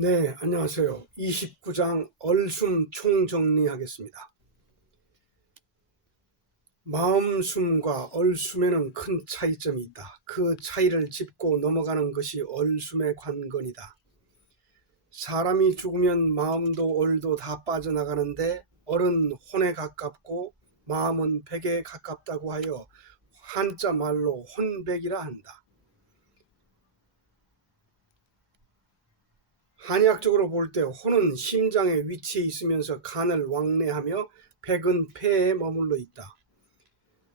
네, 안녕하세요. 29장 얼숨 총정리하겠습니다. 마음숨과 얼숨에는 큰 차이점이 있다. 그 차이를 짚고 넘어가는 것이 얼숨의 관건이다. 사람이 죽으면 마음도 얼도 다 빠져나가는데 얼은 혼에 가깝고 마음은 백에 가깝다고 하여 한자 말로 혼백이라 한다. 한의학적으로 볼 때 혼은 심장에 위치해 있으면서 간을 왕래하며 백은 폐에 머물러 있다.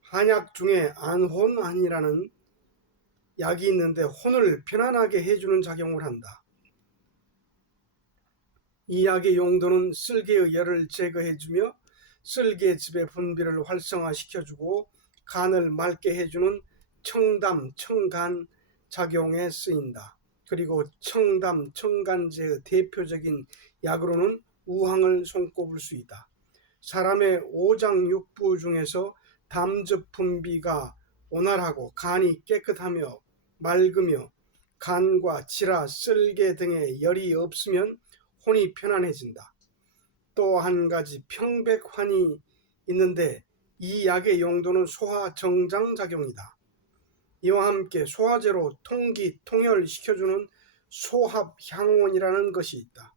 한약 중에 안혼안이라는 약이 있는데 혼을 편안하게 해주는 작용을 한다. 이 약의 용도는 쓸개의 열을 제거해주며 쓸개즙의 분비를 활성화시켜주고 간을 맑게 해주는 청담, 청간 작용에 쓰인다. 그리고 청담, 청간제의 대표적인 약으로는 우황을 손꼽을 수 있다. 사람의 오장육부 중에서 담즙 분비가 원활하고 간이 깨끗하며 맑으며 간과 지라, 쓸개 등의 열이 없으면 혼이 편안해진다. 또 한 가지 평백환이 있는데 이 약의 용도는 소화 정장 작용이다. 이와 함께 소화제로 통기, 통혈시켜주는 소합향원이라는 것이 있다.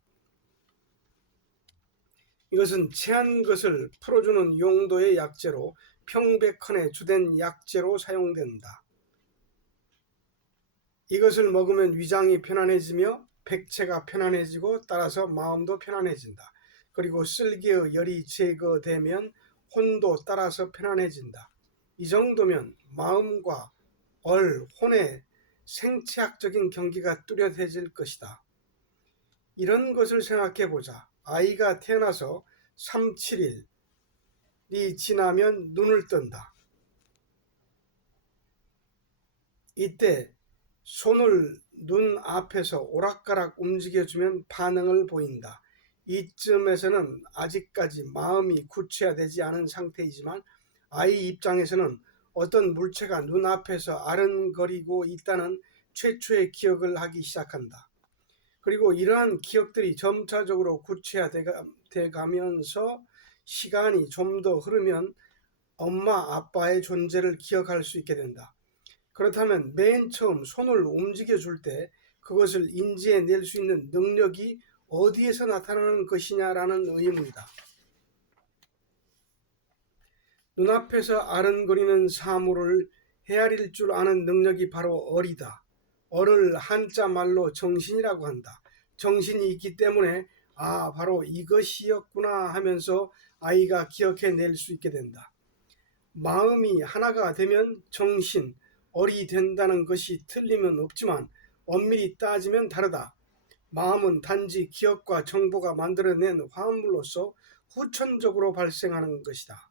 이것은 체한 것을 풀어주는 용도의 약재로 평백환의 주된 약재로 사용된다. 이것을 먹으면 위장이 편안해지며 백체가 편안해지고 따라서 마음도 편안해진다. 그리고 쓸개의 열이 제거되면 혼도 따라서 편안해진다. 이 정도면 마음과 혼의 생체학적인 경기가 뚜렷해질 것이다. 이런 것을 생각해 보자. 아이가 태어나서 3, 7일이 지나면 눈을 뜬다. 이때 손을 눈 앞에서 오락가락 움직여주면 반응을 보인다. 이쯤에서는 아직까지 마음이 구체화되지 않은 상태이지만 아이 입장에서는 어떤 물체가 눈앞에서 아른거리고 있다는 최초의 기억을 하기 시작한다. 그리고 이러한 기억들이 점차적으로 구체화돼 가면서 시간이 좀 더 흐르면 엄마, 아빠의 존재를 기억할 수 있게 된다. 그렇다면 맨 처음 손을 움직여 줄 때 그것을 인지해낼 수 있는 능력이 어디에서 나타나는 것이냐라는 의문이다. 눈앞에서 아른거리는 사물을 헤아릴 줄 아는 능력이 바로 얼이다. 얼을 한자 말로 정신이라고 한다. 정신이 있기 때문에 바로 이것이었구나 하면서 아이가 기억해낼 수 있게 된다. 마음이 하나가 되면 정신, 얼이 된다는 것이 틀림은 없지만 엄밀히 따지면 다르다. 마음은 단지 기억과 정보가 만들어낸 화합물로서 후천적으로 발생하는 것이다.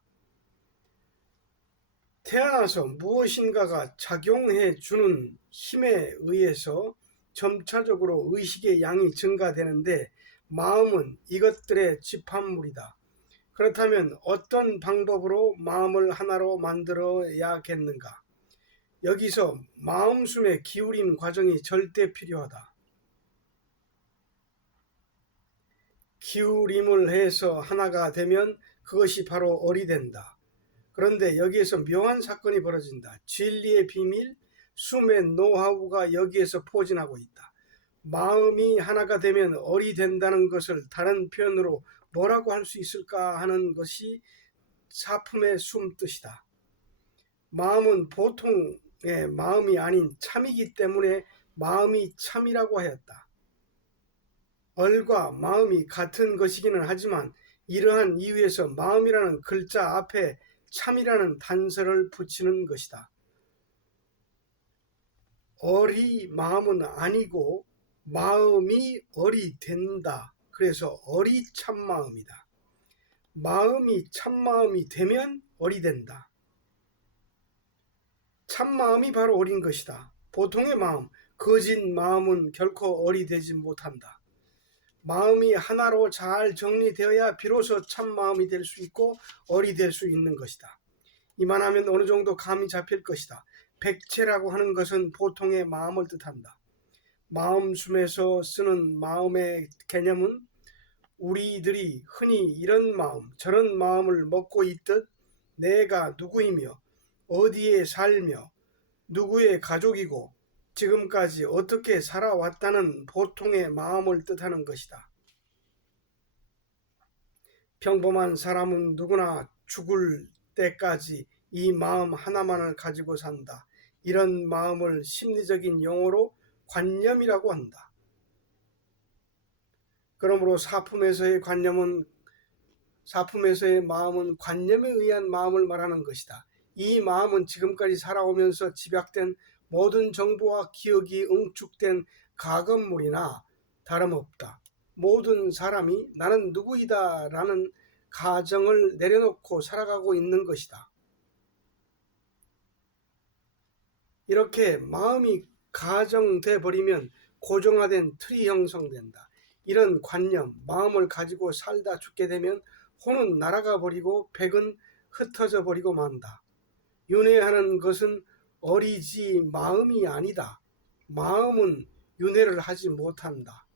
태어나서 무엇인가가 작용해 주는 힘에 의해서 점차적으로 의식의 양이 증가되는데 마음은 이것들의 집합물이다. 그렇다면 어떤 방법으로 마음을 하나로 만들어야겠는가? 여기서 마음숨의 기울임 과정이 절대 필요하다. 기울임을 해서 하나가 되면 그것이 바로 얼이 된다. 그런데 여기에서 묘한 사건이 벌어진다. 진리의 비밀, 숨의 노하우가 여기에서 포진하고 있다. 마음이 하나가 되면 얼이 된다는 것을 다른 표현으로 뭐라고 할 수 있을까 하는 것이 사품의 숨뜻이다. 마음은 보통의 마음이 아닌 참이기 때문에 마음이 참이라고 하였다. 얼과 마음이 같은 것이기는 하지만 이러한 이유에서 마음이라는 글자 앞에 참이라는 단서를 붙이는 것이다. 얼이 마음은 아니고 마음이 얼이 된다. 그래서 얼이 참마음이다. 마음이 참마음이 되면 얼이 된다. 참마음이 바로 얼인 것이다. 보통의 마음, 거짓 마음은 결코 얼이 되지 못한다. 마음이 하나로 잘 정리되어야 비로소 참마음이 될 수 있고 얼이 될 수 있는 것이다. 이만하면 어느 정도 감이 잡힐 것이다. 백체라고 하는 것은 보통의 마음을 뜻한다. 마음숨에서 쓰는 마음의 개념은 우리들이 흔히 이런 마음, 저런 마음을 먹고 있듯 내가 누구이며 어디에 살며 누구의 가족이고 지금까지 어떻게 살아왔다는 보통의 마음을 뜻하는 것이다. 평범한 사람은 누구나 죽을 때까지 이 마음 하나만을 가지고 산다. 이런 마음을 심리적인 용어로 관념이라고 한다. 그러므로 사품에서의 마음은 관념에 의한 마음을 말하는 것이다. 이 마음은 지금까지 살아오면서 집약된 모든 정보와 기억이 응축된 가건물이나 다름없다. 모든 사람이 나는 누구이다 라는 가정을 내려놓고 살아가고 있는 것이다. 이렇게 마음이 가정돼 버리면 고정화된 틀이 형성된다. 이런 관념, 마음을 가지고 살다 죽게 되면 혼은 날아가 버리고 백은 흩어져 버리고 만다. 윤회하는 것은 어리지 마음이 아니다. 마음은 윤회를 하지 못한다.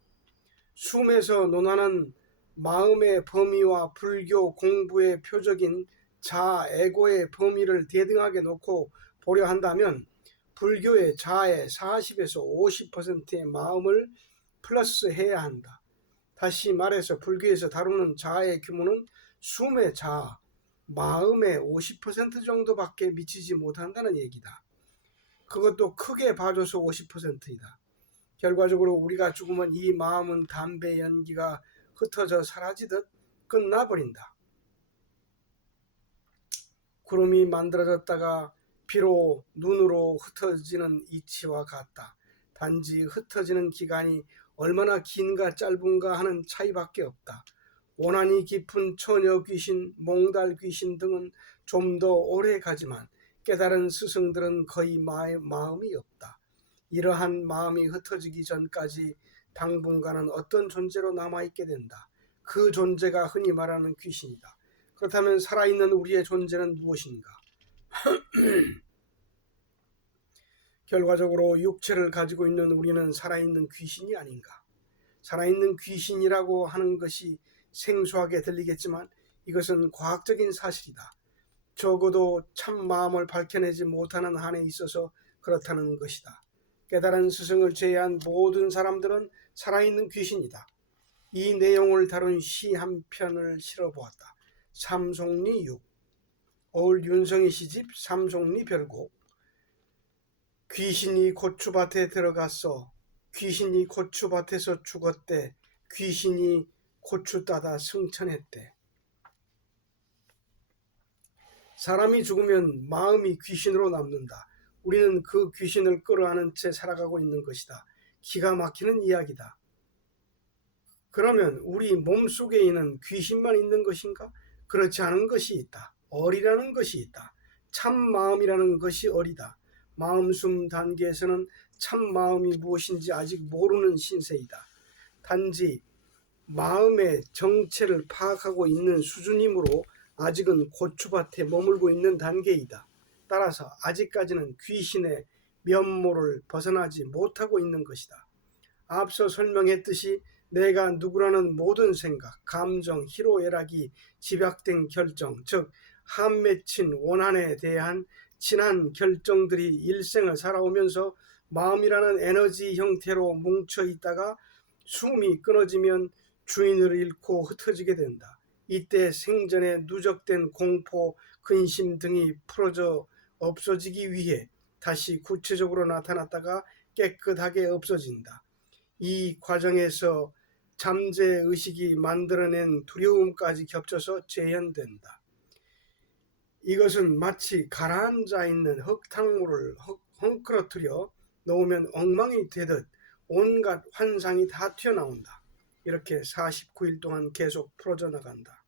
숨에서 논하는 마음의 범위와 불교 공부의 표적인 자에고의 범위를 대등하게 놓고 보려 한다면 불교의 자의 40에서 50%의 마음을 플러스해야 한다. 다시 말해서 불교에서 다루는 자아의 규모는 숨의 자아, 마음의 50% 정도밖에 미치지 못한다는 얘기다. 그것도 크게 봐줘서 50%이다. 결과적으로 우리가 죽으면 이 마음은 담배 연기가 흩어져 사라지듯 끝나버린다. 구름이 만들어졌다가 비로 눈으로 흩어지는 이치와 같다. 단지 흩어지는 기간이 얼마나 긴가 짧은가 하는 차이밖에 없다. 원한이 깊은 처녀 귀신, 몽달 귀신 등은 좀 더 오래 가지만 깨달은 스승들은 거의 마음이 없다. 이러한 마음이 흩어지기 전까지 당분간은 어떤 존재로 남아있게 된다. 그 존재가 흔히 말하는 귀신이다. 그렇다면 살아있는 우리의 존재는 무엇인가? 결과적으로 육체를 가지고 있는 우리는 살아있는 귀신이 아닌가? 살아있는 귀신이라고 하는 것이 생소하게 들리겠지만 이것은 과학적인 사실이다. 적어도 참 마음을 밝혀내지 못하는 한에 있어서 그렇다는 것이다. 깨달은 스승을 제외한 모든 사람들은 살아있는 귀신이다. 이 내용을 다룬 시 한 편을 실어보았다. 삼송리 6, 어울 윤성희 시집 삼송리 별곡. 귀신이 고추밭에 들어갔어. 귀신이 고추밭에서 죽었대. 귀신이 고추 따다 승천했대. 사람이 죽으면 마음이 귀신으로 남는다. 우리는 그 귀신을 끌어안은 채 살아가고 있는 것이다. 기가 막히는 이야기다. 그러면 우리 몸속에 있는 귀신만 있는 것인가? 그렇지 않은 것이 있다. 어리라는 것이 있다. 참 마음이라는 것이 어리다. 마음숨 단계에서는 참 마음이 무엇인지 아직 모르는 신세이다. 단지 마음의 정체를 파악하고 있는 수준이므로 아직은 고추밭에 머물고 있는 단계이다. 따라서 아직까지는 귀신의 면모를 벗어나지 못하고 있는 것이다. 앞서 설명했듯이 내가 누구라는 모든 생각, 감정, 희로애락이 집약된 결정, 즉 한 맺힌 원한에 대한 진한 결정들이 일생을 살아오면서 마음이라는 에너지 형태로 뭉쳐 있다가 숨이 끊어지면 주인을 잃고 흩어지게 된다. 이때 생전에 누적된 공포, 근심 등이 풀어져 없어지기 위해 다시 구체적으로 나타났다가 깨끗하게 없어진다. 이 과정에서 잠재의식이 만들어낸 두려움까지 겹쳐서 재현된다. 이것은 마치 가라앉아 있는 흙탕물을 헝클어뜨려 놓으면 엉망이 되듯 온갖 환상이 다 튀어나온다. 이렇게 49일 동안 계속 풀어져 나간다.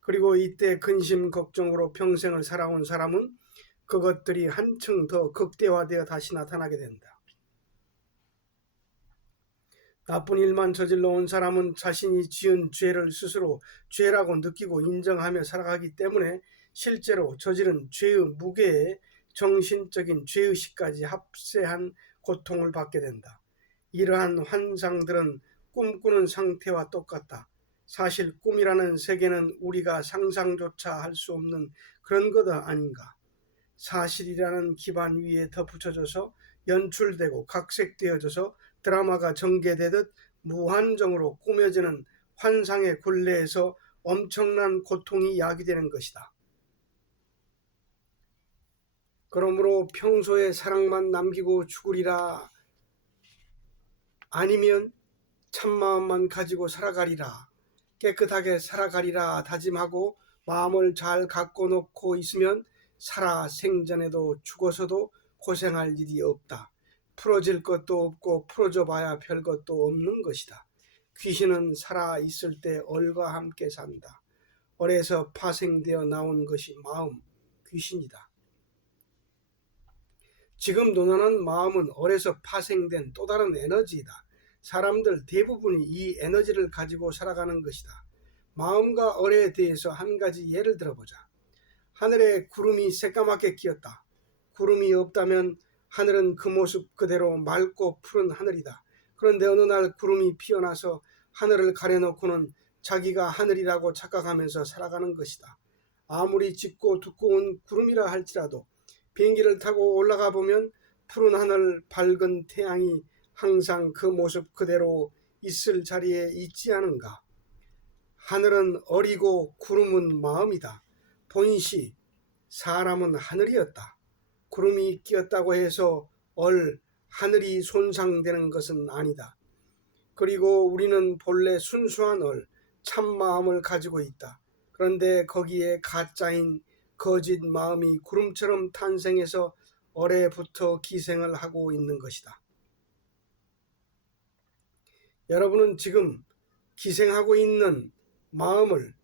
그리고 이때 근심 걱정으로 평생을 살아온 사람은 그것들이 한층 더 극대화되어 다시 나타나게 된다. 나쁜 일만 저질러 온 사람은 자신이 지은 죄를 스스로 죄라고 느끼고 인정하며 살아가기 때문에 실제로 저지른 죄의 무게에 정신적인 죄의식까지 합세한 고통을 받게 된다. 이러한 환상들은 꿈꾸는 상태와 똑같다. 사실 꿈이라는 세계는 우리가 상상조차 할 수 없는 그런 것 아닌가. 사실이라는 기반 위에 덧붙여져서 연출되고 각색되어져서 드라마가 전개되듯 무한정으로 꾸며지는 환상의 굴레에서 엄청난 고통이 야기되는 것이다. 그러므로 평소에 사랑만 남기고 죽으리라, 아니면 참마음만 가지고 살아가리라, 깨끗하게 살아가리라 다짐하고 마음을 잘 갖고 놓고 있으면 살아 생전에도 죽어서도 고생할 일이 없다. 풀어질 것도 없고 풀어져 봐야 별 것도 없는 것이다. 귀신은 살아 있을 때 얼과 함께 산다. 얼에서 파생되어 나온 것이 마음, 귀신이다. 지금 논하는 마음은 얼에서 파생된 또 다른 에너지이다. 사람들 대부분이 이 에너지를 가지고 살아가는 것이다. 마음과 얼에 대해서 한 가지 예를 들어보자. 하늘에 구름이 새까맣게 끼었다. 구름이 없다면 하늘은 그 모습 그대로 맑고 푸른 하늘이다. 그런데 어느 날 구름이 피어나서 하늘을 가려놓고는 자기가 하늘이라고 착각하면서 살아가는 것이다. 아무리 짙고 두꺼운 구름이라 할지라도 비행기를 타고 올라가 보면 푸른 하늘, 밝은 태양이 항상 그 모습 그대로 있을 자리에 있지 않은가. 하늘은 얼이고 구름은 마음이다. 본시 사람은 하늘이었다. 구름이 끼었다고 해서 하늘이 손상되는 것은 아니다. 그리고 우리는 본래 순수한 참마음을 가지고 있다. 그런데 거기에 가짜인 거짓 마음이 구름처럼 탄생해서 얼에 붙어 기생을 하고 있는 것이다. 여러분은 지금 기생하고 있는 마음을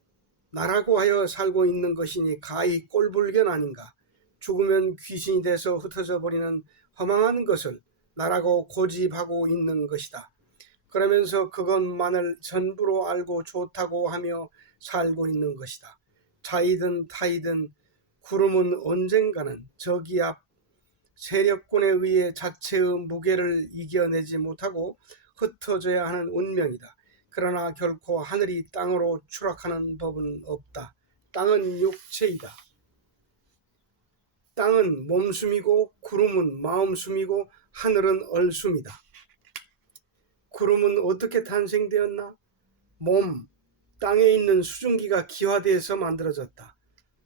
나라고 하여 살고 있는 것이니 가히 꼴불견 아닌가. 죽으면 귀신이 돼서 흩어져 버리는 허망한 것을 나라고 고집하고 있는 것이다. 그러면서 그것만을 전부로 알고 좋다고 하며 살고 있는 것이다. 자이든 타이든 구름은 언젠가는 저기 앞 세력군에 의해 자체의 무게를 이겨내지 못하고 흩어져야 하는 운명이다. 그러나 결코 하늘이 땅으로 추락하는 법은 없다. 땅은 육체이다. 땅은 몸숨이고 구름은 마음숨이고 하늘은 얼숨이다. 구름은 어떻게 탄생되었나? 땅에 있는 수증기가 기화되어서 만들어졌다.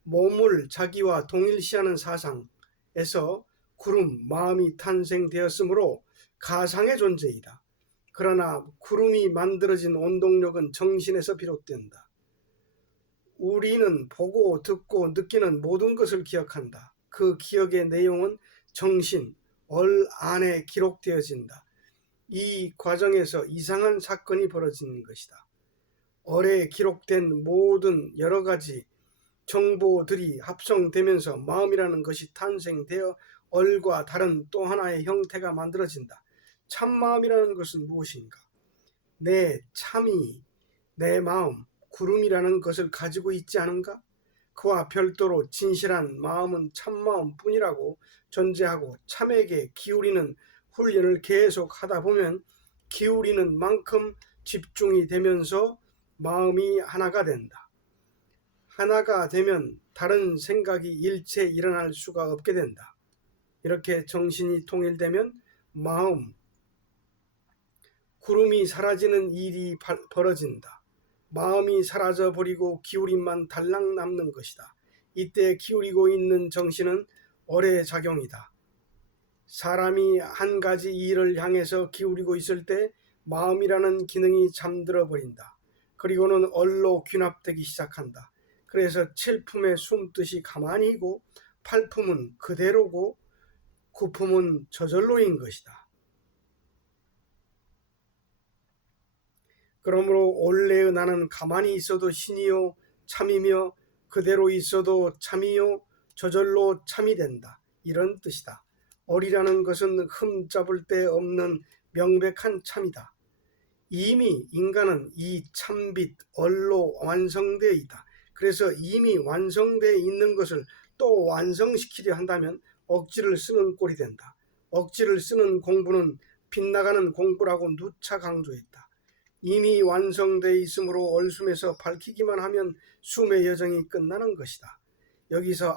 몸을 자기와 동일시하는 사상에서 구름, 마음이 탄생되었으므로 가상의 존재이다. 그러나 구름이 만들어진 온동력은 정신에서 비롯된다. 우리는 보고 듣고 느끼는 모든 것을 기억한다. 그 기억의 내용은 정신, 안에 기록되어진다. 이 과정에서 이상한 사건이 벌어지는 것이다. 얼에 기록된 모든 여러 가지 정보들이 합성되면서 마음이라는 것이 탄생되어 얼과 다른 또 하나의 형태가 만들어진다. 참마음이라는 것은 무엇인가? 내 참이 내 마음, 구름이라는 것을 가지고 있지 않은가? 그와 별도로 진실한 마음은 참마음 뿐이라고 존재하고 참에게 기울이는 훈련을 계속 하다 보면 기울이는 만큼 집중이 되면서 마음이 하나가 된다. 하나가 되면 다른 생각이 일체 일어날 수가 없게 된다. 이렇게 정신이 통일되면 마음, 구름이 사라지는 일이 벌어진다. 마음이 사라져 버리고 기울임만 달랑 남는 것이다. 이때 기울이고 있는 정신은 얼의 작용이다. 사람이 한 가지 일을 향해서 기울이고 있을 때 마음이라는 기능이 잠들어 버린다. 그리고는 얼로 귀납되기 시작한다. 그래서 칠품에 숨듯이 가만히 있고 팔품은 그대로고 구품은 저절로인 것이다. 그러므로 원래의 나는 가만히 있어도 신이요 참이며 그대로 있어도 참이요 저절로 참이 된다. 이런 뜻이다. 얼이라는 것은 흠잡을 데 없는 명백한 참이다. 이미 인간은 이 참빛 얼로 완성되어 있다. 그래서 이미 완성되어 있는 것을 또 완성시키려 한다면 억지를 쓰는 꼴이 된다. 억지를 쓰는 공부는 빗나가는 공부라고 누차 강조했다. 이미 완성되어 있으므로 얼숨에서 밝히기만 하면 숨의 여정이 끝나는 것이다. 여기서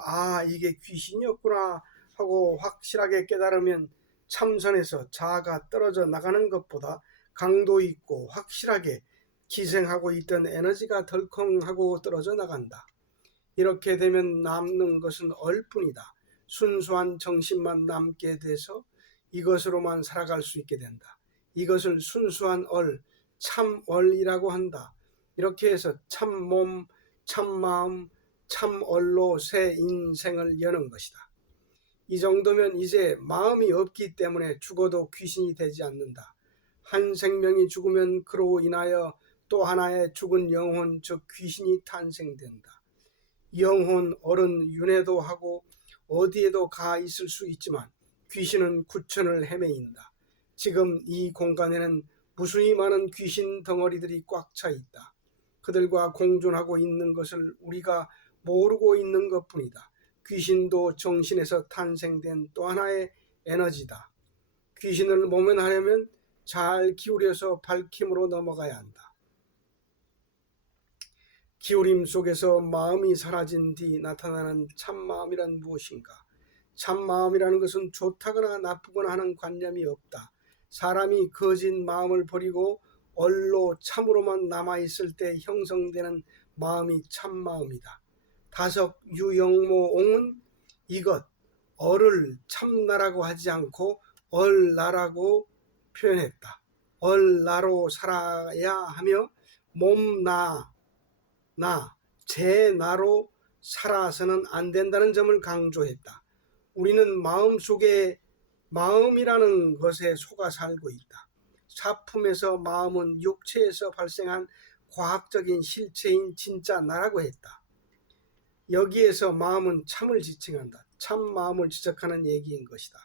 이게 귀신이었구나 하고 확실하게 깨달으면 참선에서 자아가 떨어져 나가는 것보다 강도 있고 확실하게 기생하고 있던 에너지가 덜컹하고 떨어져 나간다. 이렇게 되면 남는 것은 얼뿐이다. 순수한 정신만 남게 돼서 이것으로만 살아갈 수 있게 된다. 이것을 순수한 참얼이라고 한다. 이렇게 해서 참몸, 참마음, 참얼로 새 인생을 여는 것이다. 이 정도면 이제 마음이 없기 때문에 죽어도 귀신이 되지 않는다. 한 생명이 죽으면 그로 인하여 또 하나의 죽은 영혼, 즉 귀신이 탄생된다. 영혼, 윤회도 하고 어디에도 가 있을 수 있지만 귀신은 구천을 헤매인다. 지금 이 공간에는 무수히 많은 귀신 덩어리들이 꽉 차 있다. 그들과 공존하고 있는 것을 우리가 모르고 있는 것뿐이다. 귀신도 정신에서 탄생된 또 하나의 에너지다. 귀신을 모면하려면 잘 기울여서 밝힘으로 넘어가야 한다. 기울임 속에서 마음이 사라진 뒤 나타나는 참마음이란 무엇인가? 참마음이라는 것은 좋다거나 나쁘거나 하는 관념이 없다. 사람이 거짓 마음을 버리고 얼로 참으로만 남아있을 때 형성되는 마음이 참마음이다. 다석 유영모옹은 이것, 얼을 참나라고 하지 않고 얼나라고 표현했다. 얼나로 살아야 하며 제 나로 살아서는 안 된다는 점을 강조했다. 우리는 마음속에 마음이라는 것에 속아 살고 있다. 사품에서 마음은 육체에서 발생한 과학적인 실체인 진짜 나라고 했다. 여기에서 마음은 참을 지칭한다. 참 마음을 지적하는 얘기인 것이다.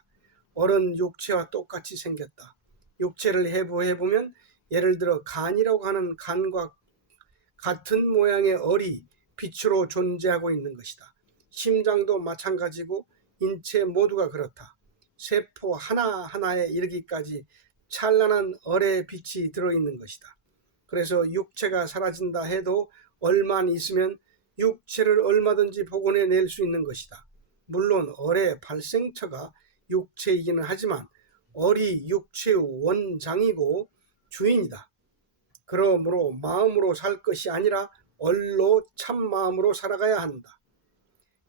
얼은 육체와 똑같이 생겼다. 육체를 해부해보면 예를 들어 간이라고 하는 간과 같은 모양의 얼이 빛으로 존재하고 있는 것이다. 심장도 마찬가지고 인체 모두가 그렇다. 세포 하나하나에 이르기까지 찬란한 얼의 빛이 들어있는 것이다. 그래서 육체가 사라진다 해도 얼만 있으면 육체를 얼마든지 복원해낼 수 있는 것이다. 물론 얼의 발생처가 육체이기는 하지만 얼이 육체의 원장이고 주인이다. 그러므로 마음으로 살 것이 아니라 얼로 참마음으로 살아가야 한다.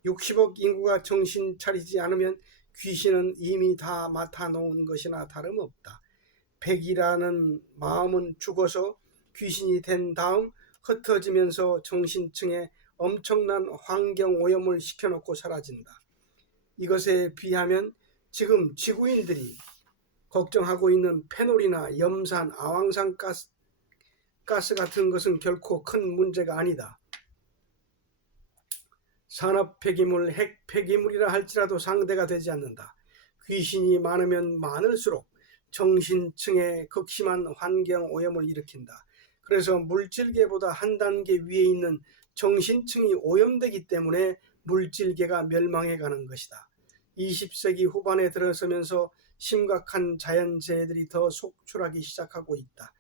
60억 인구가 정신 차리지 않으면 귀신은 이미 다 맡아놓은 것이나 다름없다. 100이라는 마음은 죽어서 귀신이 된 다음 흩어지면서 정신층에 엄청난 환경오염을 시켜놓고 사라진다. 이것에 비하면 지금 지구인들이 걱정하고 있는 페놀이나 염산, 아황산 가스 같은 것은 결코 큰 문제가 아니다. 산업 폐기물, 핵 폐기물이라 할지라도 상대가 되지 않는다. 귀신이 많으면 많을수록 정신층에 극심한 환경 오염을 일으킨다. 그래서 물질계보다 한 단계 위에 있는 정신층이 오염되기 때문에 물질계가 멸망해가는 것이다. 20세기 후반에 들어서면서 심각한 자연재해들이 더 속출하기 시작하고 있다.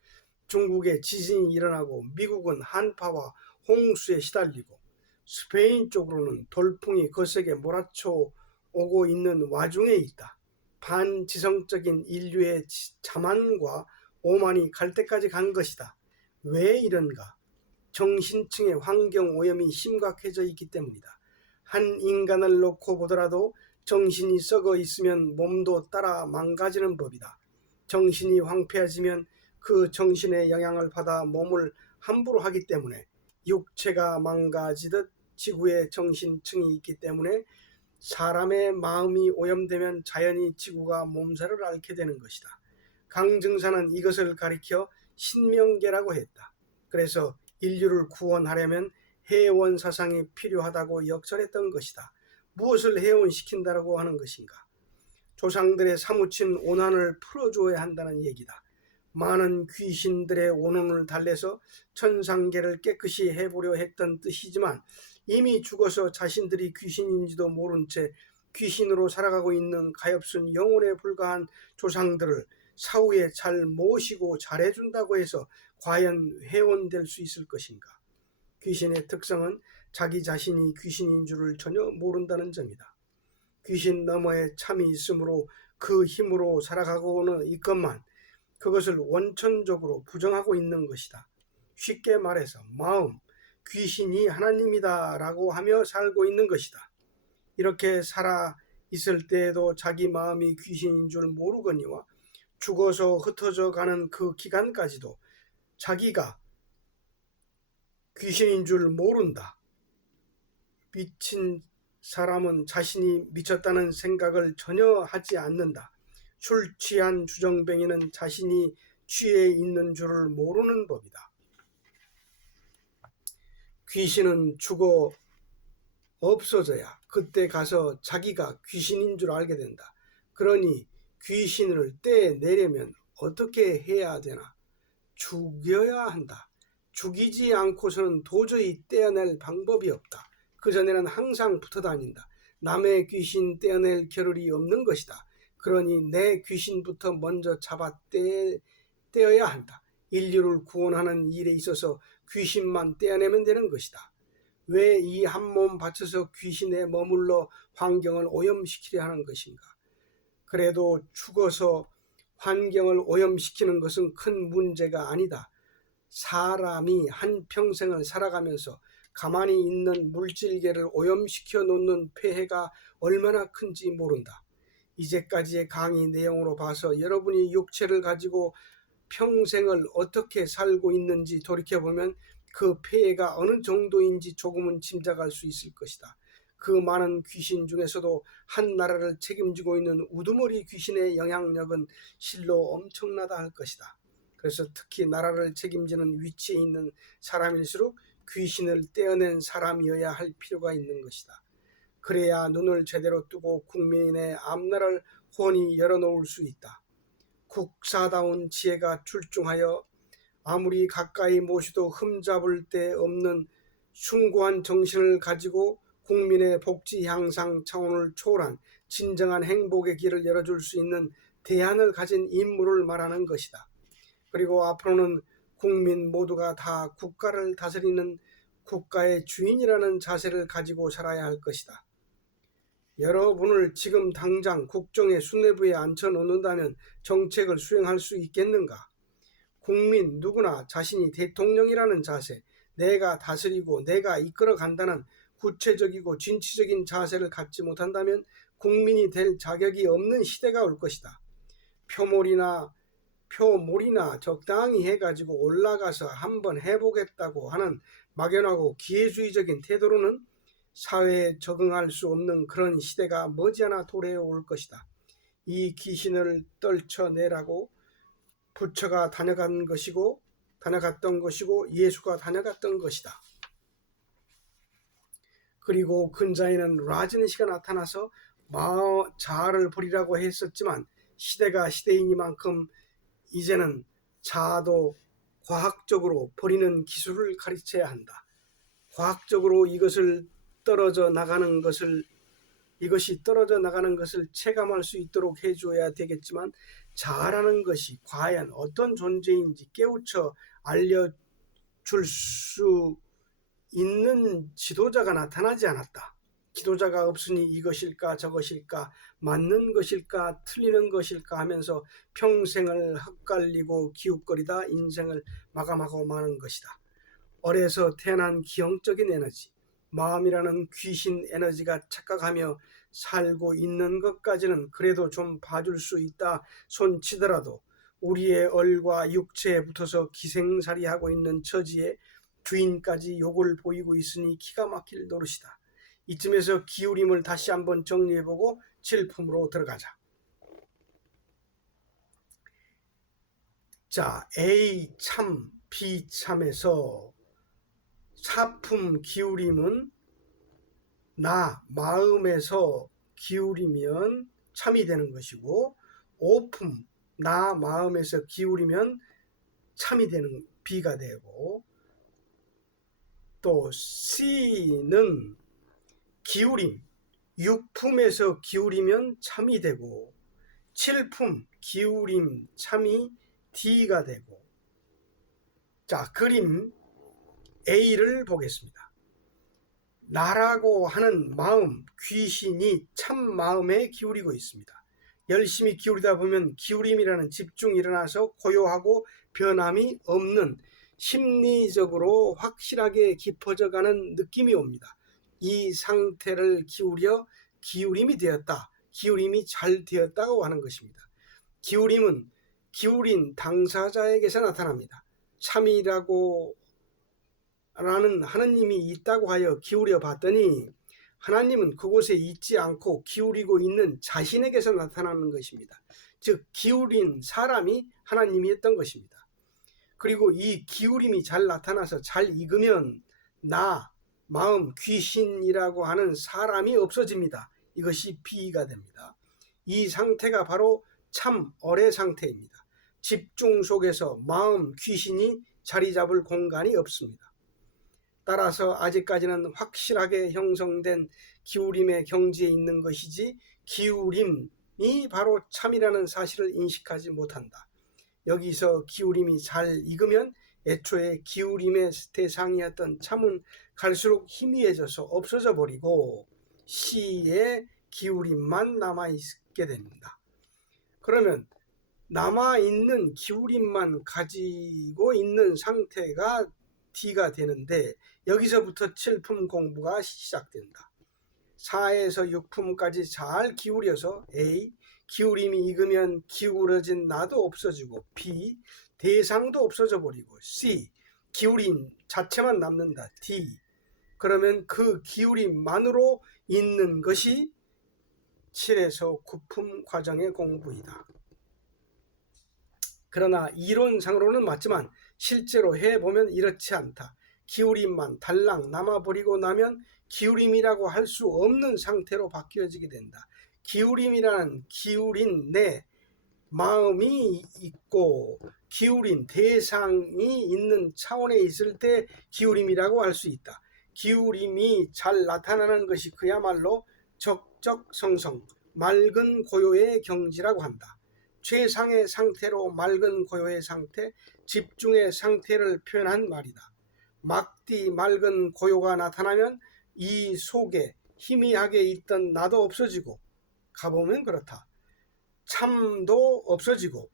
중국에 지진이 일어나고 미국은 한파와 홍수에 시달리고 스페인 쪽으로는 돌풍이 거세게 몰아쳐 오고 있는 와중에 있다. 반지성적인 인류의 자만과 오만이 갈 때까지 간 것이다. 왜 이런가? 정신층의 환경 오염이 심각해져 있기 때문이다. 한 인간을 놓고 보더라도 정신이 썩어 있으면 몸도 따라 망가지는 법이다. 정신이 황폐해지면 그 정신의 영향을 받아 몸을 함부로 하기 때문에 육체가 망가지듯 지구에 정신층이 있기 때문에 사람의 마음이 오염되면 자연히 지구가 몸살을 앓게 되는 것이다. 강증사는 이것을 가리켜 신명계라고 했다. 그래서 인류를 구원하려면 해원 사상이 필요하다고 역설했던 것이다. 무엇을 해원시킨다고 하는 것인가? 조상들의 사무친 오난을 풀어줘야 한다는 얘기다. 많은 귀신들의 오론을 달래서 천상계를 깨끗이 해보려 했던 뜻이지만 이미 죽어서 자신들이 귀신인지도 모른 채 귀신으로 살아가고 있는 가엾은 영혼에 불과한 조상들을 사후에 잘 모시고 잘해준다고 해서 과연 회원될 수 있을 것인가? 귀신의 특성은 자기 자신이 귀신인 줄을 전혀 모른다는 점이다. 귀신 너머에 참이 있으므로 그 힘으로 살아가고는 있건만 그것을 원천적으로 부정하고 있는 것이다. 쉽게 말해서 마음, 귀신이 하나님이다 라고 하며 살고 있는 것이다. 이렇게 살아 있을 때에도 자기 마음이 귀신인 줄 모르거니와 죽어서 흩어져 가는 그 기간까지도 자기가 귀신인 줄 모른다. 미친 사람은 자신이 미쳤다는 생각을 전혀 하지 않는다. 술 취한 주정뱅이는 자신이 취해 있는 줄을 모르는 법이다. 귀신은 죽어 없어져야 그때 가서 자기가 귀신인 줄 알게 된다. 그러니 귀신을 떼내려면 어떻게 해야 되나? 죽여야 한다. 죽이지 않고서는 도저히 떼어낼 방법이 없다. 그전에는 항상 붙어 다닌다. 남의 귀신 떼어낼 겨를이 없는 것이다. 그러니 내 귀신부터 먼저 잡아 떼어야 한다. 인류를 구원하는 일에 있어서 귀신만 떼어내면 되는 것이다. 왜 이 한 몸 바쳐서 귀신에 머물러 환경을 오염시키려 하는 것인가? 그래도 죽어서 환경을 오염시키는 것은 큰 문제가 아니다. 사람이 한평생을 살아가면서 가만히 있는 물질계를 오염시켜 놓는 폐해가 얼마나 큰지 모른다. 이제까지의 강의 내용으로 봐서 여러분이 육체를 가지고 평생을 어떻게 살고 있는지 돌이켜보면 그 폐해가 어느 정도인지 조금은 짐작할 수 있을 것이다. 그 많은 귀신 중에서도 한 나라를 책임지고 있는 우두머리 귀신의 영향력은 실로 엄청나다 할 것이다. 그래서 특히 나라를 책임지는 위치에 있는 사람일수록 귀신을 떼어낸 사람이어야 할 필요가 있는 것이다. 그래야 눈을 제대로 뜨고 국민의 앞날을 훤히 열어놓을 수 있다. 국사다운 지혜가 출중하여 아무리 가까이 모셔도 흠잡을 데 없는 숭고한 정신을 가지고 국민의 복지 향상 차원을 초월한 진정한 행복의 길을 열어줄 수 있는 대안을 가진 인물을 말하는 것이다. 그리고 앞으로는 국민 모두가 다 국가를 다스리는 국가의 주인이라는 자세를 가지고 살아야 할 것이다. 여러분을 지금 당장 국정의 수뇌부에 앉혀놓는다면 정책을 수행할 수 있겠는가? 국민 누구나 자신이 대통령이라는 자세, 내가 다스리고 내가 이끌어 간다는 구체적이고 진취적인 자세를 갖지 못한다면 국민이 될 자격이 없는 시대가 올 것이다. 표몰이나 적당히 해가지고 올라가서 한번 해보겠다고 하는 막연하고 기회주의적인 태도로는 사회에 적응할 수 없는 그런 시대가 머지않아 도래올 것이다. 이 귀신을 떨쳐내라고 부처가 다녀갔던 것이고 예수가 다녀갔던 것이다. 그리고 근자에는 라즈니시가 나타나서 자아를 버리라고 했었지만 시대가 시대이니만큼 이제는 자아도 과학적으로 버리는 기술을 가르쳐야 한다. 과학적으로 이것이 떨어져 나가는 것을 체감할 수 있도록 해줘야 되겠지만 자아라는 것이 과연 어떤 존재인지 깨우쳐 알려줄 수 있는 지도자가 나타나지 않았다. 지도자가 없으니 이것일까 저것일까 맞는 것일까 틀리는 것일까 하면서 평생을 헛갈리고 기웃거리다 인생을 마감하고 마는 것이다. 어려서 태어난 기형적인 에너지, 마음이라는 귀신 에너지가 착각하며 살고 있는 것까지는 그래도 좀 봐줄 수 있다 손치더라도 우리의 얼과 육체에 붙어서 기생살이하고 있는 처지에 주인까지 욕을 보이고 있으니 기가 막힐 노릇이다. 이쯤에서 기울임을 다시 한번 정리해보고 질품으로 들어가자. 자, A 참, B 참에서 사품 기울임은 나 마음에서 기울이면 참이 되는 것이고 오품 나 마음에서 기울이면 참이 되는 B가 되고 또 C는 기울임 육품에서 기울이면 참이 되고 칠품, 기울임, 참이 D가 되고, 자, 그림 A를 보겠습니다. 나라고 하는 마음, 귀신이 참 마음에 기울이고 있습니다. 열심히 기울이다 보면 기울임이라는 집중이 일어나서 고요하고 변함이 없는 심리적으로 확실하게 깊어져 가는 느낌이 옵니다. 이 상태를 기울여 기울임이 되었다, 기울임이 잘 되었다고 하는 것입니다. 기울임은 기울인 당사자에게서 나타납니다. 참이라고 라는 하느님이 있다고 하여 기울여 봤더니 하나님은 그곳에 있지 않고 기울이고 있는 자신에게서 나타나는 것입니다. 즉 기울인 사람이 하나님이었던 것입니다. 그리고 이 기울임이 잘 나타나서 잘 익으면 나, 마음, 귀신이라고 하는 사람이 없어집니다. 이것이 B가 됩니다. 이 상태가 바로 참 어뢰 상태입니다. 집중 속에서 마음, 귀신이 자리 잡을 공간이 없습니다. 따라서 아직까지는 확실하게 형성된 기울임의 경지에 있는 것이지 기울임이 바로 참이라는 사실을 인식하지 못한다. 여기서 기울임이 잘 익으면 애초에 기울임의 대상이었던 참은 갈수록 희미해져서 없어져 버리고 C의 기울임만 남아있게 됩니다. 그러면 남아있는 기울임만 가지고 있는 상태가 D가 되는데 여기서부터 7품 공부가 시작된다. 4에서 6품까지 잘 기울여서 A, 기울임이 익으면 기울어진 나도 없어지고, B, 대상도 없어져 버리고, C, 기울임 자체만 남는다. D, 그러면 그 기울임만으로 있는 것이 7에서 9품 과정의 공부이다. 그러나 이론상으로는 맞지만 실제로 해보면 이렇지 않다. 기울임만 달랑 남아버리고 나면 기울임이라고 할 수 없는 상태로 바뀌어지게 된다. 기울임이라는 기울인 내 마음이 있고 기울인 대상이 있는 차원에 있을 때 기울임이라고 할 수 있다. 기울임이 잘 나타나는 것이 그야말로 적적성성, 맑은 고요의 경지라고 한다. 최상의 상태로 맑은 고요의 상태, 집중의 상태를 표현한 말이다. 막디 맑은 고요가 나타나면 이 속에 희미하게 있던 나도 없어지고, 가보면 그렇다. 참도 없어지고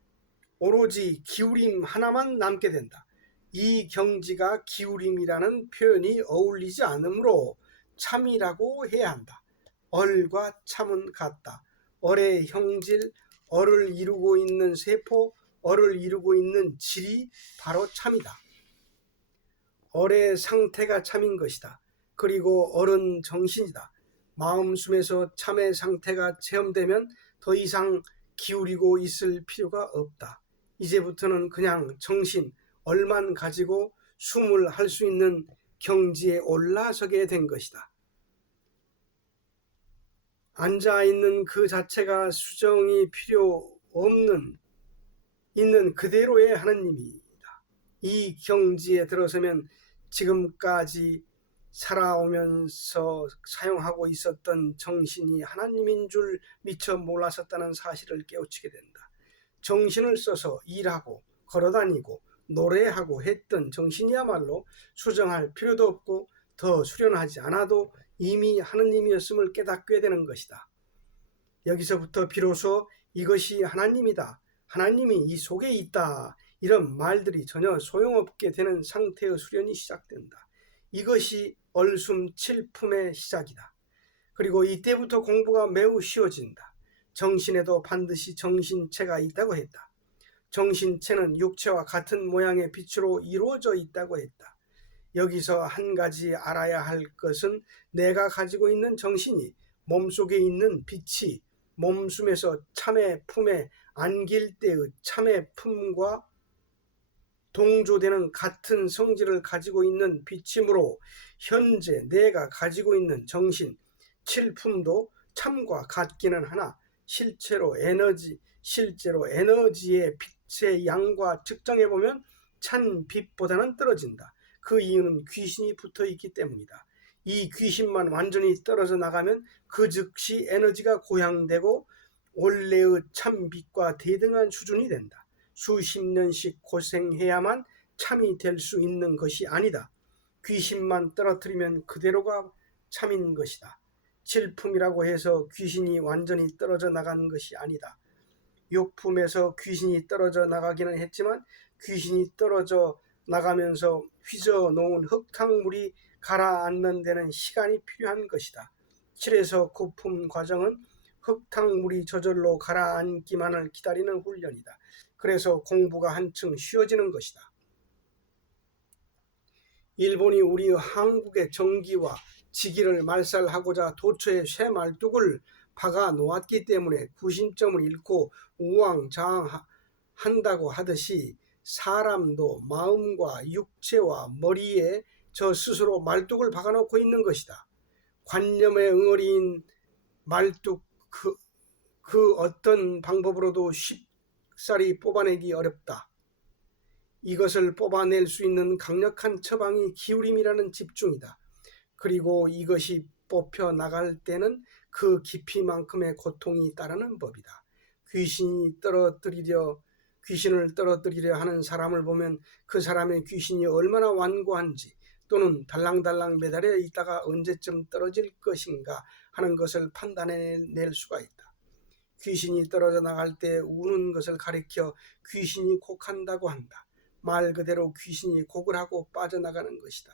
오로지 기울임 하나만 남게 된다. 이 경지가 기울임이라는 표현이 어울리지 않으므로 참이라고 해야 한다. 얼과 참은 같다. 얼의 형질, 얼을 이루고 있는 세포, 얼을 이루고 있는 질이 바로 참이다. 얼의 상태가 참인 것이다. 그리고 얼은 정신이다. 마음숨에서 참의 상태가 체험되면 더 이상 기울이고 있을 필요가 없다. 이제부터는 그냥 정신, 얼만 가지고 숨을 할 수 있는 경지에 올라서게 된 것이다. 앉아있는 그 자체가 수정이 필요 없는, 있는 그대로의 하느님이다. 이 경지에 들어서면 지금까지 살아오면서 사용하고 있었던 정신이 하나님인 줄 미처 몰랐었다는 사실을 깨우치게 된다. 정신을 써서 일하고 걸어다니고 노래하고 했던 정신이야말로 수정할 필요도 없고 더 수련하지 않아도 이미 하느님이었음을 깨닫게 되는 것이다. 여기서부터 비로소 이것이 하나님이다, 하나님이 이 속에 있다, 이런 말들이 전혀 소용없게 되는 상태의 수련이 시작된다. 이것이 얼숨 7품의 시작이다. 그리고 이때부터 공부가 매우 쉬워진다. 정신에도 반드시 정신체가 있다고 했다. 정신체는 육체와 같은 모양의 빛으로 이루어져 있다고 했다. 여기서 한 가지 알아야 할 것은 내가 가지고 있는 정신이 몸속에 있는 빛이 몸숨에서 참의 품에 안길 때의 참의 품과 동조되는 같은 성질을 가지고 있는 빛이므로 현재 내가 가지고 있는 정신 7품도 참과 같기는 하나 실제로 에너지의 빛의 양과 측정해보면 찬 빛보다는 떨어진다. 그 이유는 귀신이 붙어 있기 때문이다. 이 귀신만 완전히 떨어져 나가면 그 즉시 에너지가 고양되고 원래의 참 빛과 대등한 수준이 된다. 수십 년씩 고생해야만 참이 될 수 있는 것이 아니다. 귀신만 떨어뜨리면 그대로가 참인 것이다. 질품이라고 해서 귀신이 완전히 떨어져 나간 것이 아니다. 욕품에서 귀신이 떨어져 나가기는 했지만 귀신이 떨어져 나가면서 휘저 놓은 흙탕물이 가라앉는 데는 시간이 필요한 것이다. 7에서 9품 과정은 흙탕물이 저절로 가라앉기만을 기다리는 훈련이다. 그래서 공부가 한층 쉬워지는 것이다. 일본이 우리 한국의 정기와 지기를 말살하고자 도처에 쇠말뚝을 박아 놓았기 때문에 구심점을 잃고 우왕좌왕한다고 하듯이 사람도 마음과 육체와 머리에 저 스스로 말뚝을 박아놓고 있는 것이다. 관념의 응어리인 말뚝 그 어떤 방법으로도 쉽사리 뽑아내기 어렵다. 이것을 뽑아낼 수 있는 강력한 처방이 기울임이라는 집중이다. 그리고 이것이 뽑혀 나갈 때는 그 깊이만큼의 고통이 따르는 법이다. 귀신을 떨어뜨리려 하는 사람을 보면 그 사람의 귀신이 얼마나 완고한지 또는 달랑달랑 매달려 있다가 언제쯤 떨어질 것인가 하는 것을 판단해낼 수가 있다. 귀신이 떨어져 나갈 때 우는 것을 가리켜 귀신이 곡한다고 한다. 말 그대로 귀신이 곡을 하고 빠져나가는 것이다.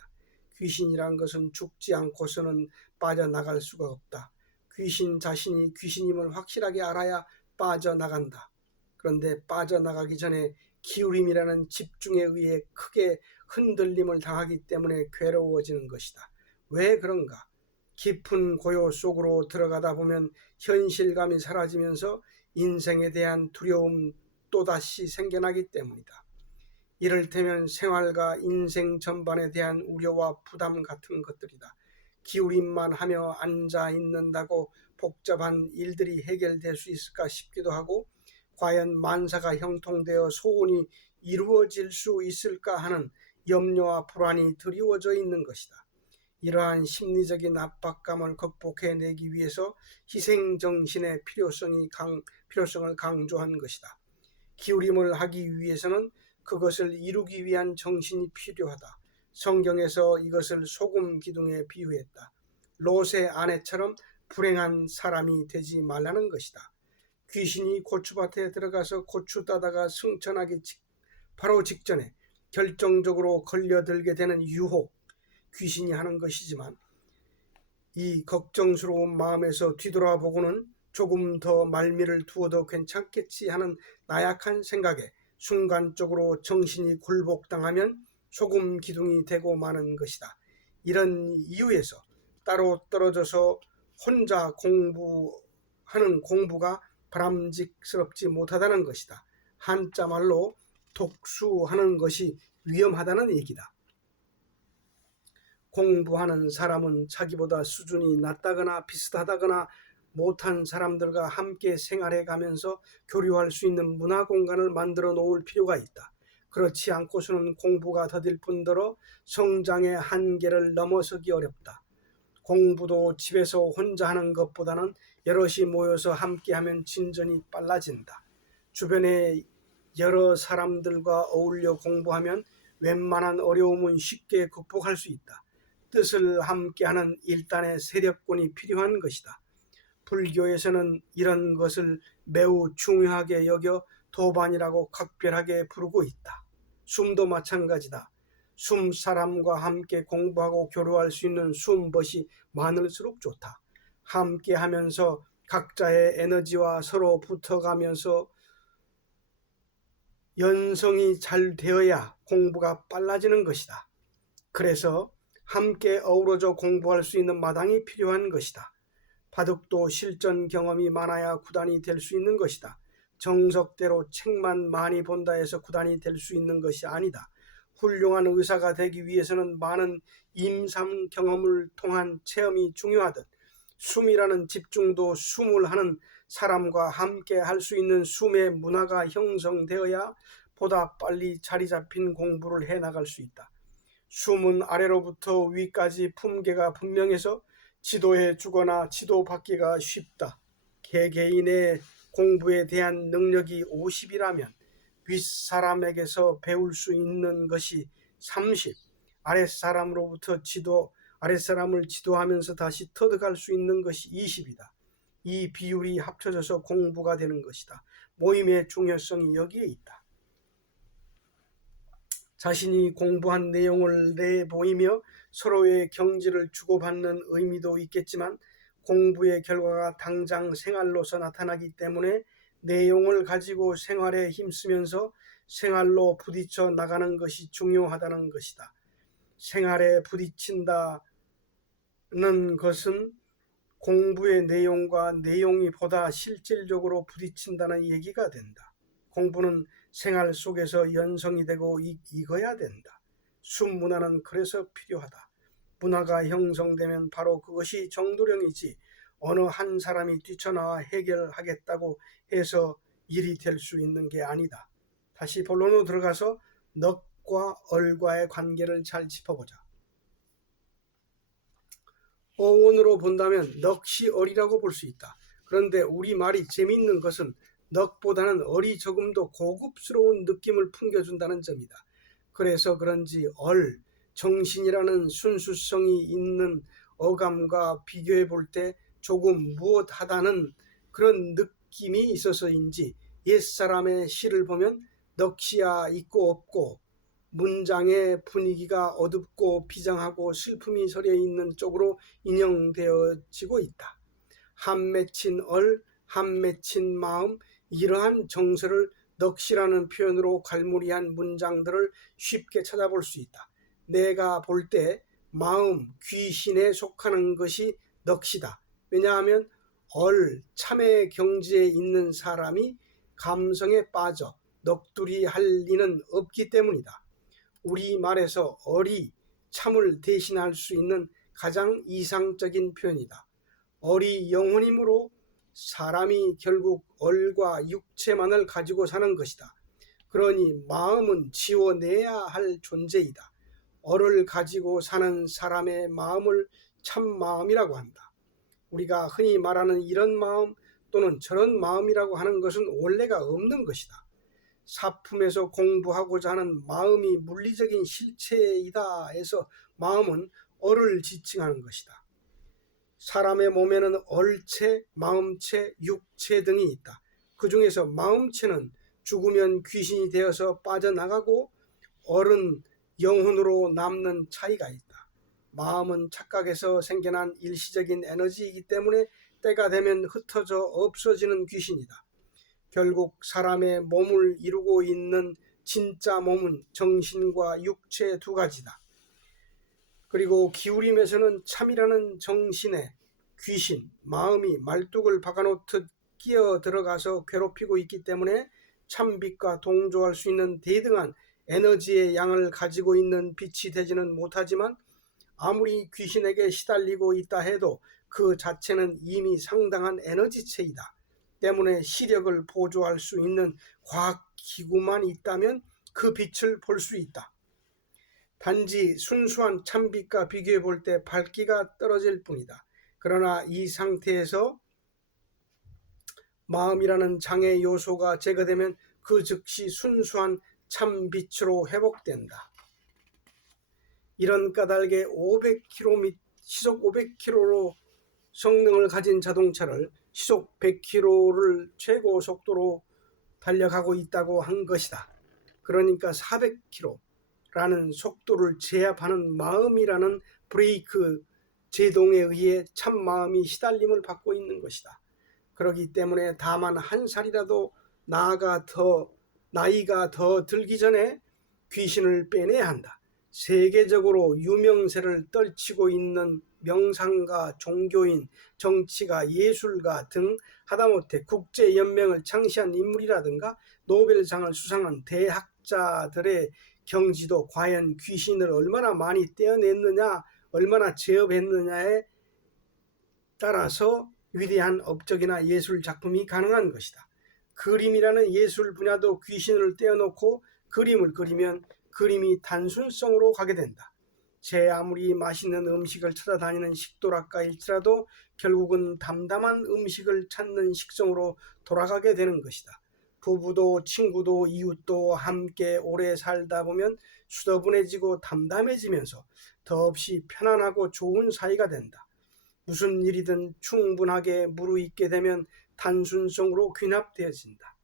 귀신이란 것은 죽지 않고서는 빠져나갈 수가 없다. 귀신 자신이 귀신임을 확실하게 알아야 빠져나간다. 그런데 빠져나가기 전에 기울임이라는 집중에 의해 크게 흔들림을 당하기 때문에 괴로워지는 것이다. 왜 그런가? 깊은 고요 속으로 들어가다 보면 현실감이 사라지면서 인생에 대한 두려움 또다시 생겨나기 때문이다. 이를테면 생활과 인생 전반에 대한 우려와 부담 같은 것들이다. 기울임만 하며 앉아 있는다고 복잡한 일들이 해결될 수 있을까 싶기도 하고 과연 만사가 형통되어 소원이 이루어질 수 있을까 하는 염려와 불안이 드리워져 있는 것이다. 이러한 심리적인 압박감을 극복해내기 위해서 희생정신의 필요성을 강조한 것이다. 기울임을 하기 위해서는 그것을 이루기 위한 정신이 필요하다. 성경에서 이것을 소금 기둥에 비유했다. 롯의 아내처럼 불행한 사람이 되지 말라는 것이다. 귀신이 고추밭에 들어가서 고추 따다가 승천하기 바로 직전에 결정적으로 걸려들게 되는 유혹, 귀신이 하는 것이지만 이 걱정스러운 마음에서 뒤돌아보고는 조금 더 말미를 두어도 괜찮겠지 하는 나약한 생각에 순간적으로 정신이 굴복당하면 소금 기둥이 되고 마는 것이다. 이런 이유에서 따로 떨어져서 혼자 공부하는 공부가 바람직스럽지 못하다는 것이다. 한자 말로 독수하는 것이 위험하다는 얘기다. 공부하는 사람은 자기보다 수준이 낮다거나 비슷하다거나 못한 사람들과 함께 생활해 가면서 교류할 수 있는 문화 공간을 만들어 놓을 필요가 있다. 그렇지 않고서는 공부가 더딜 뿐더러 성장의 한계를 넘어서기 어렵다. 공부도 집에서 혼자 하는 것보다는 여럿이 모여서 함께하면 진전이 빨라진다. 주변에 여러 사람들과 어울려 공부하면 웬만한 어려움은 쉽게 극복할 수 있다. 뜻을 함께하는 일단의 세력군이 필요한 것이다. 불교에서는 이런 것을 매우 중요하게 여겨 도반이라고 각별하게 부르고 있다. 숨도 마찬가지다. 숨 사람과 함께 공부하고 교류할 수 있는 숨벗이 많을수록 좋다. 함께 하면서 각자의 에너지와 서로 붙어가면서 연성이 잘 되어야 공부가 빨라지는 것이다. 그래서 함께 어우러져 공부할 수 있는 마당이 필요한 것이다. 바둑도 실전 경험이 많아야 구단이 될 수 있는 것이다. 정석대로 책만 많이 본다 해서 구단이 될 수 있는 것이 아니다. 훌륭한 의사가 되기 위해서는 많은 임상 경험을 통한 체험이 중요하듯 숨이라는 집중도 숨을 하는 사람과 함께 할 수 있는 숨의 문화가 형성되어야 보다 빨리 자리 잡힌 공부를 해나갈 수 있다. 숨은 아래로부터 위까지 품계가 분명해서 지도해 주거나 지도받기가 쉽다. 개개인의 공부에 대한 능력이 50이라면 윗사람에게서 배울 수 있는 것이 30, 아랫사람을 지도하면서 다시 터득할 수 있는 것이 20이다. 이 비율이 합쳐져서 공부가 되는 것이다. 모임의 중요성이 여기에 있다. 자신이 공부한 내용을 내보이며 서로의 경지를 주고받는 의미도 있겠지만 공부의 결과가 당장 생활로서 나타나기 때문에 내용을 가지고 생활에 힘쓰면서 생활로 부딪혀 나가는 것이 중요하다는 것이다. 생활에 부딪힌다는 것은 공부의 내용과 내용이 보다 실질적으로 부딪힌다는 얘기가 된다. 공부는 생활 속에서 연성이 되고 익어야 된다. 순문화는 그래서 필요하다. 문화가 형성되면 바로 그것이 정도령이지 어느 한 사람이 뛰쳐나와 해결하겠다고 해서 일이 될 수 있는 게 아니다. 다시 본론으로 들어가서 넉과 얼과의 관계를 잘 짚어보자. 어원으로 본다면 넉시 얼이라고 볼 수 있다. 그런데 우리말이 재미있는 것은 넉보다는 얼이 조금 더 고급스러운 느낌을 풍겨준다는 점이다. 그래서 그런지 정신이라는 순수성이 있는 어감과 비교해 볼 때 조금 무엇하다는 그런 느낌이 있어서인지 옛사람의 시를 보면 넋이야 있고 없고 문장의 분위기가 어둡고 비장하고 슬픔이 서려 있는 쪽으로 인용되어지고 있다. 한 맺힌 한 맺힌 마음, 이러한 정서를 넋이라는 표현으로 갈무리한 문장들을 쉽게 찾아볼 수 있다. 내가 볼 때 마음, 귀신에 속하는 것이 넋이다. 왜냐하면 참의 경지에 있는 사람이 감성에 빠져 넋두리 할 리는 없기 때문이다. 우리말에서 얼이 참을 대신할 수 있는 가장 이상적인 표현이다. 얼이 영혼이므로 사람이 결국 얼과 육체만을 가지고 사는 것이다. 그러니 마음은 지워내야 할 존재이다. 얼을 가지고 사는 사람의 마음을 참마음이라고 한다. 우리가 흔히 말하는 이런 마음 또는 저런 마음이라고 하는 것은 원래가 없는 것이다. 사품에서 공부하고자 하는 마음이 물리적인 실체이다 해서 마음은 얼을 지칭하는 것이다. 사람의 몸에는 얼체, 마음체, 육체 등이 있다. 그 중에서 마음체는 죽으면 귀신이 되어서 빠져나가고 얼은 영혼으로 남는 차이가 있다. 마음은 착각에서 생겨난 일시적인 에너지이기 때문에 때가 되면 흩어져 없어지는 귀신이다. 결국 사람의 몸을 이루고 있는 진짜 몸은 정신과 육체 두 가지다. 그리고 기울임에서는 참이라는 정신에 귀신, 마음이 말뚝을 박아놓듯 끼어 들어가서 괴롭히고 있기 때문에 참빛과 동조할 수 있는 대등한 에너지의 양을 가지고 있는 빛이 되지는 못하지만 아무리 귀신에게 시달리고 있다 해도 그 자체는 이미 상당한 에너지체이다. 때문에 시력을 보조할 수 있는 과학기구만 있다면 그 빛을 볼 수 있다. 단지 순수한 참빛과 비교해 볼 때 밝기가 떨어질 뿐이다. 그러나 이 상태에서 마음이라는 장애 요소가 제거되면 그 즉시 순수한 참빛으로 회복된다. 이런 까닭에 시속 500km로 성능을 가진 자동차를 시속 100km를 최고 속도로 달려가고 있다고 한 것이다. 그러니까 400km라는 속도를 제압하는 마음이라는 브레이크 제동에 의해 참마음이 시달림을 받고 있는 것이다. 그렇기 때문에 다만 한 살이라도 나이가 더 들기 전에 귀신을 빼내야 한다. 세계적으로 유명세를 떨치고 있는 명상가, 종교인, 정치가, 예술가 등 하다못해 국제연맹을 창시한 인물이라든가 노벨상을 수상한 대학자들의 경지도 과연 귀신을 얼마나 많이 떼어냈느냐, 얼마나 제압했느냐에 따라서 위대한 업적이나 예술 작품이 가능한 것이다. 그림이라는 예술 분야도 귀신을 떼어놓고 그림을 그리면 그림이 단순성으로 가게 된다. 제 아무리 맛있는 음식을 찾아다니는 식도락가일지라도 결국은 담담한 음식을 찾는 식성으로 돌아가게 되는 것이다. 부부도 친구도 이웃도 함께 오래 살다 보면 수더분해지고 담담해지면서 더없이 편안하고 좋은 사이가 된다. 무슨 일이든 충분하게 무르익게 되면 단순성으로 귀납되어진다.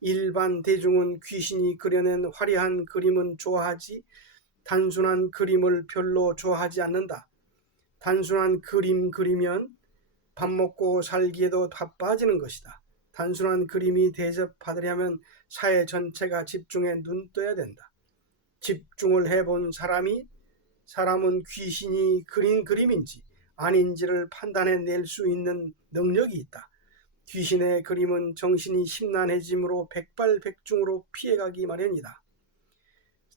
일반 대중은 귀신이 그려낸 화려한 그림은 좋아하지 단순한 그림을 별로 좋아하지 않는다. 단순한 그림 그리면 밥 먹고 살기에도 바빠지는 것이다. 단순한 그림이 대접받으려면 사회 전체가 집중에 눈떠야 된다. 집중을 해본 사람은 귀신이 그린 그림인지 아닌지를 판단해낼 수 있는 능력이 있다. 귀신의 그림은 정신이 심란해짐으로 백발백중으로 피해가기 마련이다.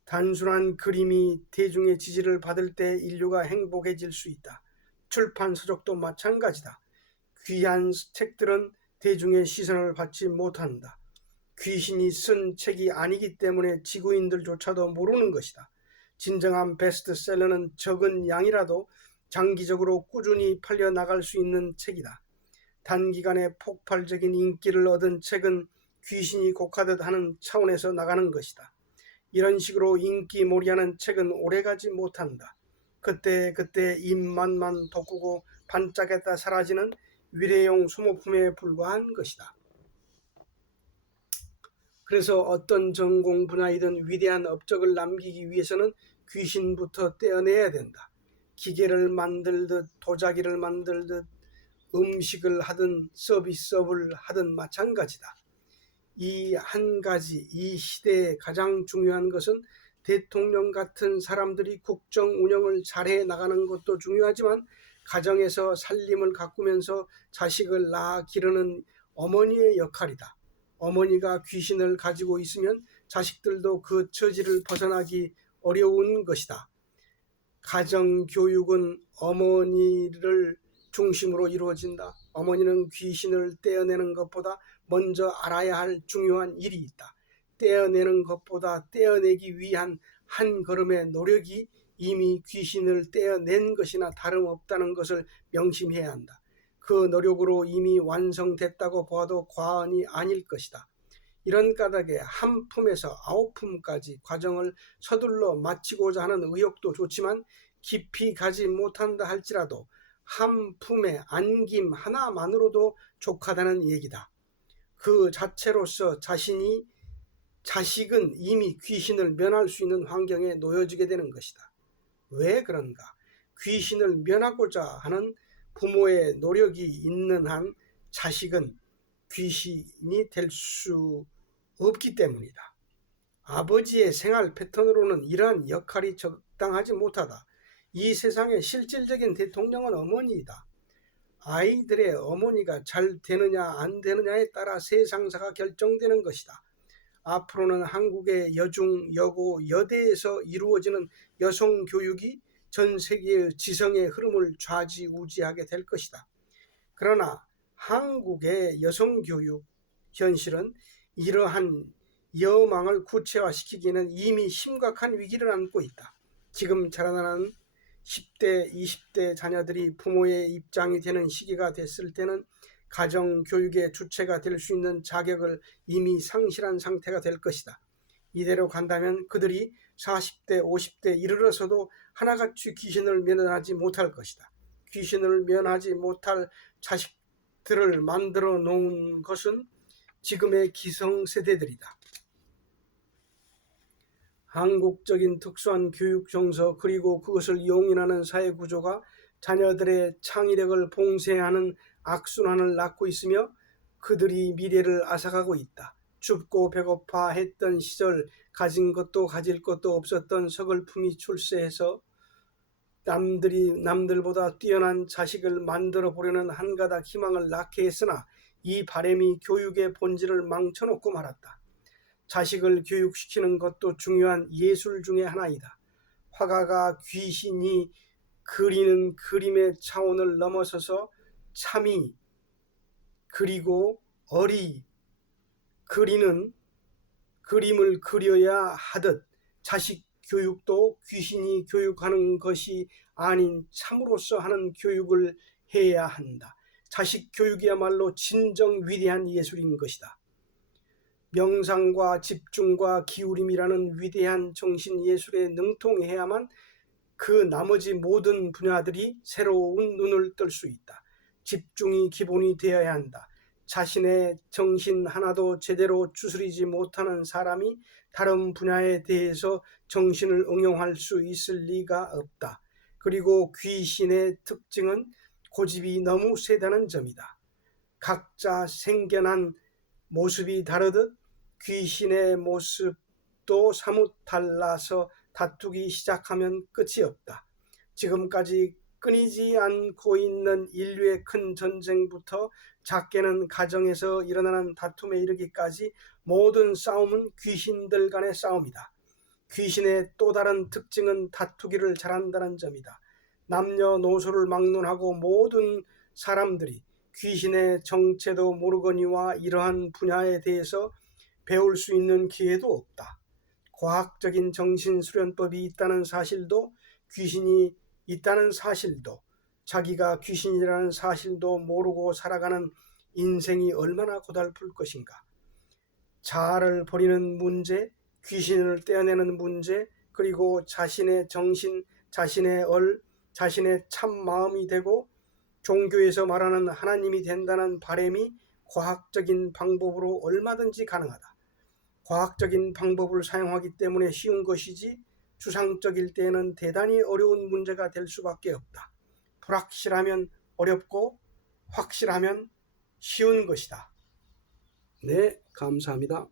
단순한 그림이 대중의 지지를 받을 때 인류가 행복해질 수 있다. 출판 서적도 마찬가지다. 귀한 책들은 대중의 시선을 받지 못한다. 귀신이 쓴 책이 아니기 때문에 지구인들조차도 모르는 것이다. 진정한 베스트셀러는 적은 양이라도 장기적으로 꾸준히 팔려나갈 수 있는 책이다. 단기간에 폭발적인 인기를 얻은 책은 귀신이 곡하듯 하는 차원에서 나가는 것이다. 이런 식으로 인기몰이하는 책은 오래가지 못한다. 그때 입맛만 돋구고 반짝였다 사라지는 위례용 소모품에 불과한 것이다. 그래서 어떤 전공 분야이든 위대한 업적을 남기기 위해서는 귀신부터 떼어내야 된다. 기계를 만들듯 도자기를 만들듯 음식을 하든 서비스업을 하든 마찬가지다. 이 한 가지, 이 시대에 가장 중요한 것은 대통령 같은 사람들이 국정 운영을 잘해 나가는 것도 중요하지만 가정에서 살림을 가꾸면서 자식을 낳아 기르는 어머니의 역할이다. 어머니가 귀신을 가지고 있으면 자식들도 그 처지를 벗어나기 어려운 것이다. 가정교육은 어머니를 중심으로 이루어진다. 어머니는 귀신을 떼어내는 것보다 먼저 알아야 할 중요한 일이 있다. 떼어내는 것보다 떼어내기 위한 한 걸음의 노력이 이미 귀신을 떼어낸 것이나 다름없다는 것을 명심해야 한다. 그 노력으로 이미 완성됐다고 보아도 과언이 아닐 것이다. 이런 까닭에 한 품에서 9품까지 과정을 서둘러 마치고자 하는 의욕도 좋지만 깊이 가지 못한다 할지라도 한 품의 안김 하나만으로도 족하다는 얘기다. 그 자체로서 자식은 이미 귀신을 면할 수 있는 환경에 놓여지게 되는 것이다. 왜 그런가? 귀신을 면하고자 하는 부모의 노력이 있는 한 자식은 귀신이 될 수 없기 때문이다. 아버지의 생활 패턴으로는 이러한 역할이 적당하지 못하다. 이 세상의 실질적인 대통령은 어머니이다. 아이들의 어머니가 잘 되느냐 안 되느냐에 따라 세상사가 결정되는 것이다. 앞으로는 한국의 여중, 여고, 여대에서 이루어지는 여성 교육이 전 세계의 지성의 흐름을 좌지우지하게 될 것이다. 그러나 한국의 여성 교육 현실은 이러한 여망을 구체화시키기에는 이미 심각한 위기를 안고 있다. 지금 자라나는 10대, 20대 자녀들이 부모의 입장이 되는 시기가 됐을 때는 가정교육의 주체가 될 수 있는 자격을 이미 상실한 상태가 될 것이다. 이대로 간다면 그들이 40대, 50대 이르러서도 하나같이 귀신을 면하지 못할 것이다. 귀신을 면하지 못할 자식들을 만들어 놓은 것은 지금의 기성세대들이다. 한국적인 특수한 교육 정서 그리고 그것을 용인하는 사회구조가 자녀들의 창의력을 봉쇄하는 악순환을 낳고 있으며 그들이 미래를 앗아가고 있다. 춥고 배고파 했던 시절 가진 것도 가질 것도 없었던 서글픔이 출세해서 남들보다 뛰어난 자식을 만들어 보려는 한가닥 희망을 낳게 했으나 이 바람이 교육의 본질을 망쳐놓고 말았다. 자식을 교육시키는 것도 중요한 예술 중의 하나이다. 화가가 귀신이 그리는 그림의 차원을 넘어서서 참이 그리고 어리 그리는 그림을 그려야 하듯 자식 교육도 귀신이 교육하는 것이 아닌 참으로서 하는 교육을 해야 한다. 자식 교육이야말로 진정 위대한 예술인 것이다. 명상과 집중과 기울임이라는 위대한 정신 예술에 능통해야만 그 나머지 모든 분야들이 새로운 눈을 뜰 수 있다. 집중이 기본이 되어야 한다. 자신의 정신 하나도 제대로 추스리지 못하는 사람이 다른 분야에 대해서 정신을 응용할 수 있을 리가 없다. 그리고 귀신의 특징은 고집이 너무 세다는 점이다. 각자 생겨난 모습이 다르듯 귀신의 모습도 사뭇 달라서 다투기 시작하면 끝이 없다. 지금까지 끊이지 않고 있는 인류의 큰 전쟁부터 작게는 가정에서 일어나는 다툼에 이르기까지 모든 싸움은 귀신들 간의 싸움이다. 귀신의 또 다른 특징은 다투기를 잘한다는 점이다. 남녀노소를 막론하고 모든 사람들이 귀신의 정체도 모르거니와 이러한 분야에 대해서 배울 수 있는 기회도 없다. 과학적인 정신수련법이 있다는 사실도, 귀신이 있다는 사실도, 자기가 귀신이라는 사실도 모르고 살아가는 인생이 얼마나 고달플 것인가. 자아를 버리는 문제, 귀신을 떼어내는 문제, 그리고 자신의 정신, 자신의 자신의 참 마음이 되고 종교에서 말하는 하나님이 된다는 바람이 과학적인 방법으로 얼마든지 가능하다. 과학적인 방법을 사용하기 때문에 쉬운 것이지 추상적일 때에는 대단히 어려운 문제가 될 수밖에 없다. 불확실하면 어렵고 확실하면 쉬운 것이다. 네, 감사합니다.